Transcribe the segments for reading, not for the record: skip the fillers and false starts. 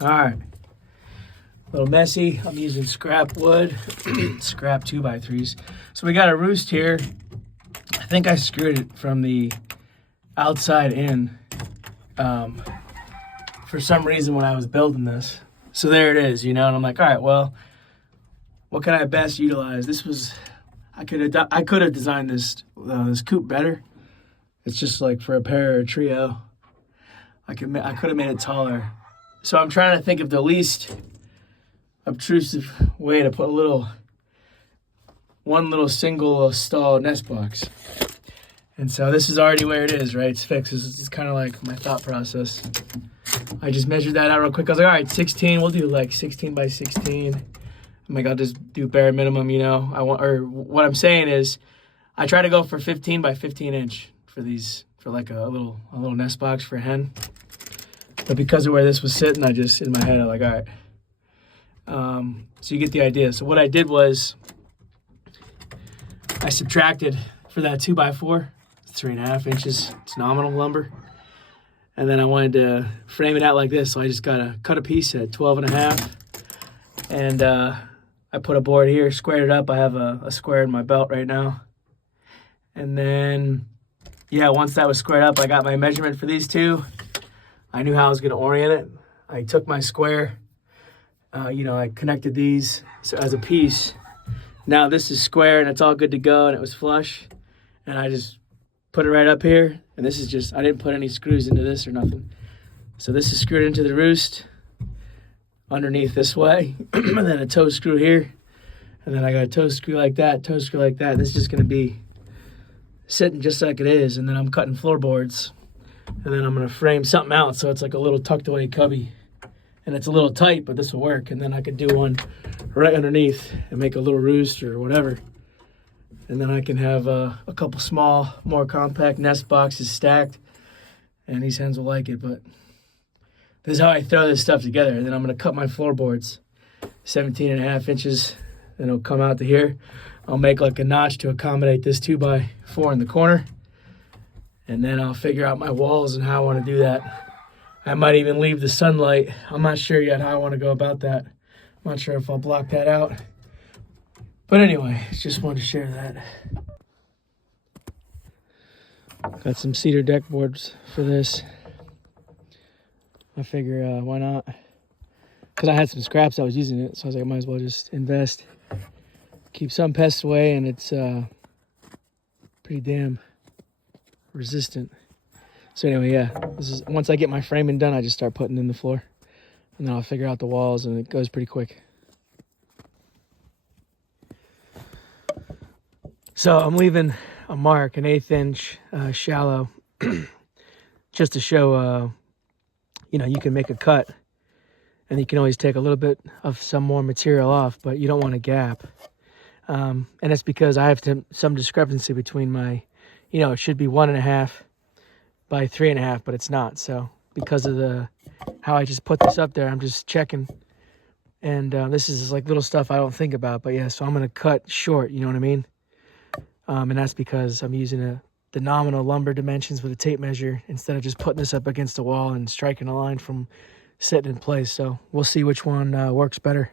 All right. A little messy. I'm using scrap wood, scrap 2x3s. So we got a roost here. I think I screwed it from the outside in for some reason when I was building this. So there it is, and I'm like, all right, well, what can I best utilize? I could have designed this coupe better. It's just like for a pair or a trio. I could have made it taller. So I'm trying to think of the least obtrusive way to put one little single stall nest box. And so this is already where it is, right? It's fixed. It's kind of like my thought process. I just measured that out real quick. I was like, all right, 16. We'll do like 16 by 16. I'm like, I'll just do bare minimum, what I'm saying is I try to go for 15 by 15 inch for like a little nest box for a hen. But because of where this was sitting, in my head, I'm like, all right. So you get the idea. So what I did was I subtracted for that 2x4, 3.5 inches. It's nominal lumber. And then I wanted to frame it out like this. So I just cut a piece at 12.5. And I put a board here, squared it up. I have a square in my belt right now. And then, once that was squared up, I got my measurement for these two. I knew how I was going to orient it. I took my square. I connected these as a piece. Now this is square and it's all good to go and it was flush. And I just put it right up here. And this is I didn't put any screws into this or nothing. So this is screwed into the roost underneath this way. And then a toe screw here. And then I got a toe screw like that, toe screw like that. This is just going to be sitting just like it is. And then I'm cutting floorboards. And then I'm going to frame something out so it's like a little tucked away cubby. And it's a little tight, but this will work. And then I could do one right underneath and make a little roost or whatever. And then I can have a couple small, more compact nest boxes stacked. And these hens will like it. But this is how I throw this stuff together. And then I'm going to cut my floorboards 17.5 inches. Then it'll come out to here. I'll make like a notch to accommodate this 2x4 in the corner. And then I'll figure out my walls and how I want to do that. I might even leave the sunlight. I'm not sure yet how I want to go about that. I'm not sure if I'll block that out. But anyway, just wanted to share that. Got some cedar deck boards for this. I figure why not? Because I had some scraps, I was using it. So I was like, I might as well just invest. Keep some pests away, and it's pretty damn resistant. So anyway, this is once I get my framing done, I just start putting in the floor, and then I'll figure out the walls, and it goes pretty quick. So I'm leaving a mark, an 1/8 inch shallow, just to show, you can make a cut, and you can always take a little bit of some more material off, but you don't want a gap. And it's because I have some discrepancy between my, it should be 1.5 by 3.5, but it's not. So because of how I just put this up there, I'm just checking. And this is like little stuff I don't think about, but so I'm going to cut short, you know what I mean? And that's because I'm using the nominal lumber dimensions with a tape measure instead of just putting this up against the wall and striking a line from sitting in place. So we'll see which one works better.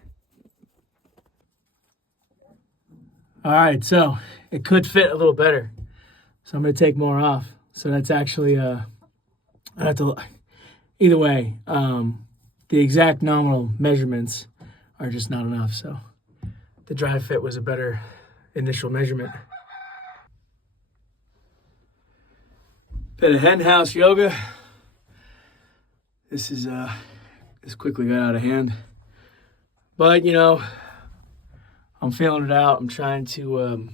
All right, so it could fit a little better. So I'm going to take more off. So that's actually, I have to, either way, the exact nominal measurements are just not enough. So the dry fit was a better initial measurement. Bit of hen house yoga. This quickly got out of hand. But, I'm feeling it out. I'm trying to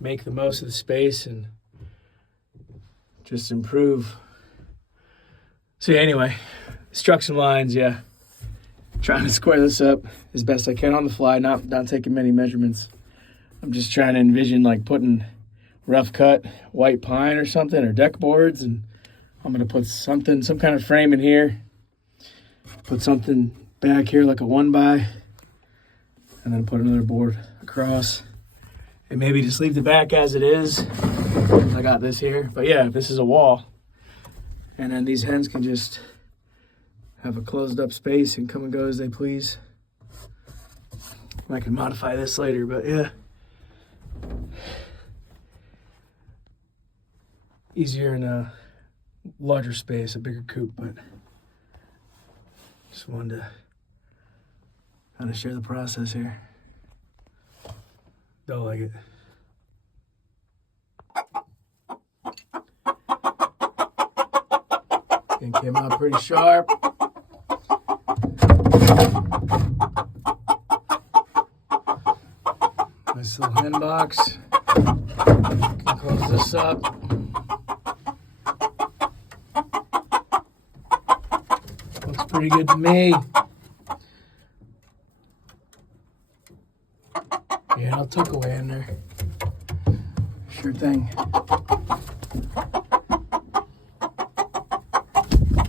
make the most of the space and just improve. So anyway, struck some lines, Trying to square this up as best I can on the fly, not taking many measurements. I'm just trying to envision like putting rough cut white pine or something, or deck boards, and I'm gonna put some kind of frame in here, put something back here like a 1x, and then put another board across, and maybe just leave the back as it is. I got this here, but this is a wall, and then these hens can just have a closed up space and come and go as they please. I can modify this later, but yeah. Easier in a larger space, a bigger coop, but just wanted to kind of share the process here. Don't like it. It came out pretty sharp. Nice little hen box. Can close this up. Looks pretty good to me. Yeah, no tuck away in there. Sure thing.